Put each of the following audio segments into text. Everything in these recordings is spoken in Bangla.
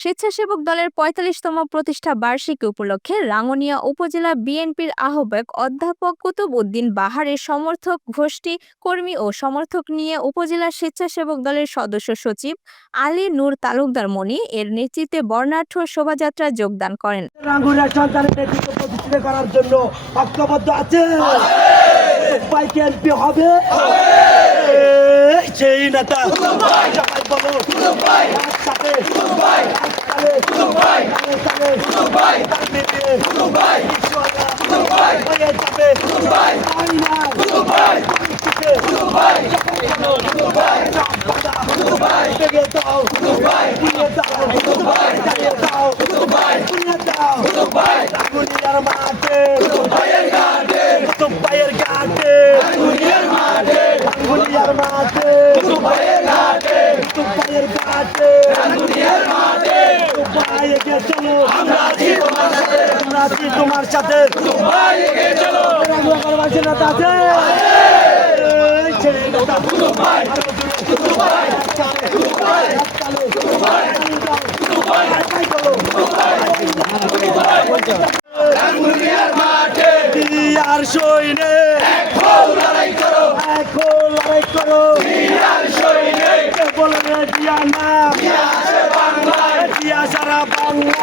স্বেচ্ছাসেবক দলের পঁয়তাল্লিশতম প্রতিষ্ঠা বার্ষিকী উপলক্ষে রাঙ্গনিয়া উপজেলা বিএনপির আহ্বায়ক অধ্যাপক কুতুব উদ্দিন বাহারের সমর্থক গোষ্ঠী কর্মী ও সমর্থক নিয়ে উপজেলা স্বেচ্ছাসেবক দলের সদস্য সচিব আলী নূর তালুকদার মনি এর নেতৃত্বে বর্ণাঢ্য শোভাযাত্রায় যোগদান করেন। করার জন্য আছে? হবে? সেই নেতা যাবে দুবাই দুবাই যাবে Dubai Dubai Dubai Dubai Dubai ভেঙে দাও দুবাই ভেঙে দাও দুবাই জ্বালিয়ে দাও দুবাই ভেঙে দাও দুবাই আঙ্গুলিয়ার মাঠে দুবাইয়ের ঘাটে দুবাইয়ের ঘাটে আঙ্গুলিয়ার মাঠে আঙ্গুলিয়ার মাঠে দুবাইয়ের ঘাটে দুবাইয়ের ঘাটে আঙ্গুলিয়ার মাঠে আছি তোমার সাথে। আর সৈনে লড়াই করো। লড়াই সৈনে বলে দিয়া না দিয়া সারা বাংলা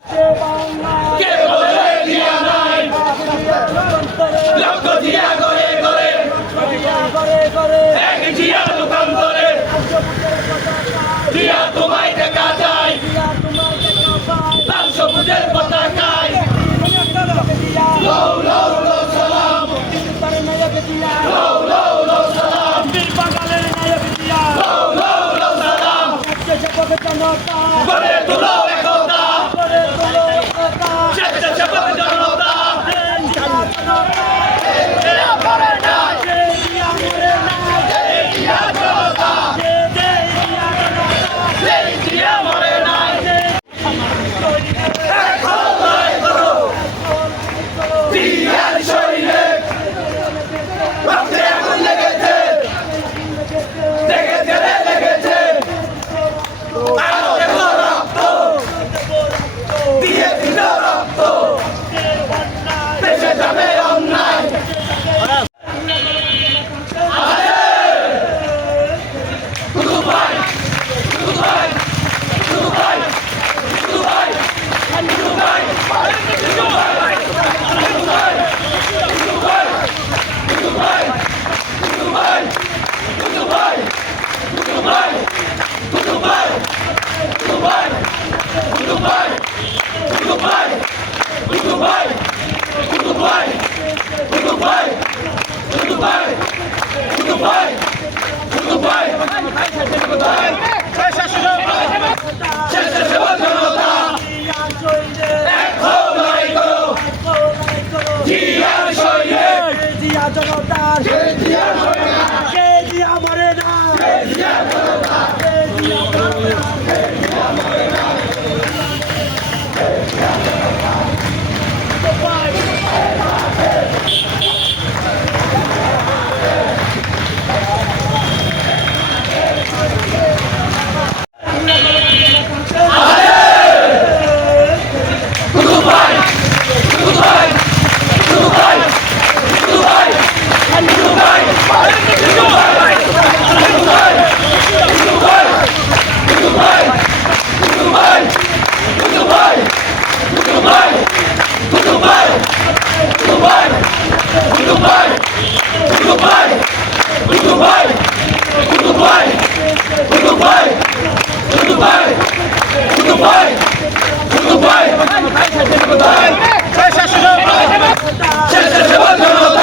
对全都对全都对他们干脆利索全都对全都对全都对全都对全都对全都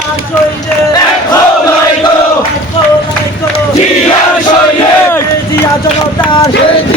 对全都对全都对全都对全都对全都对你说得对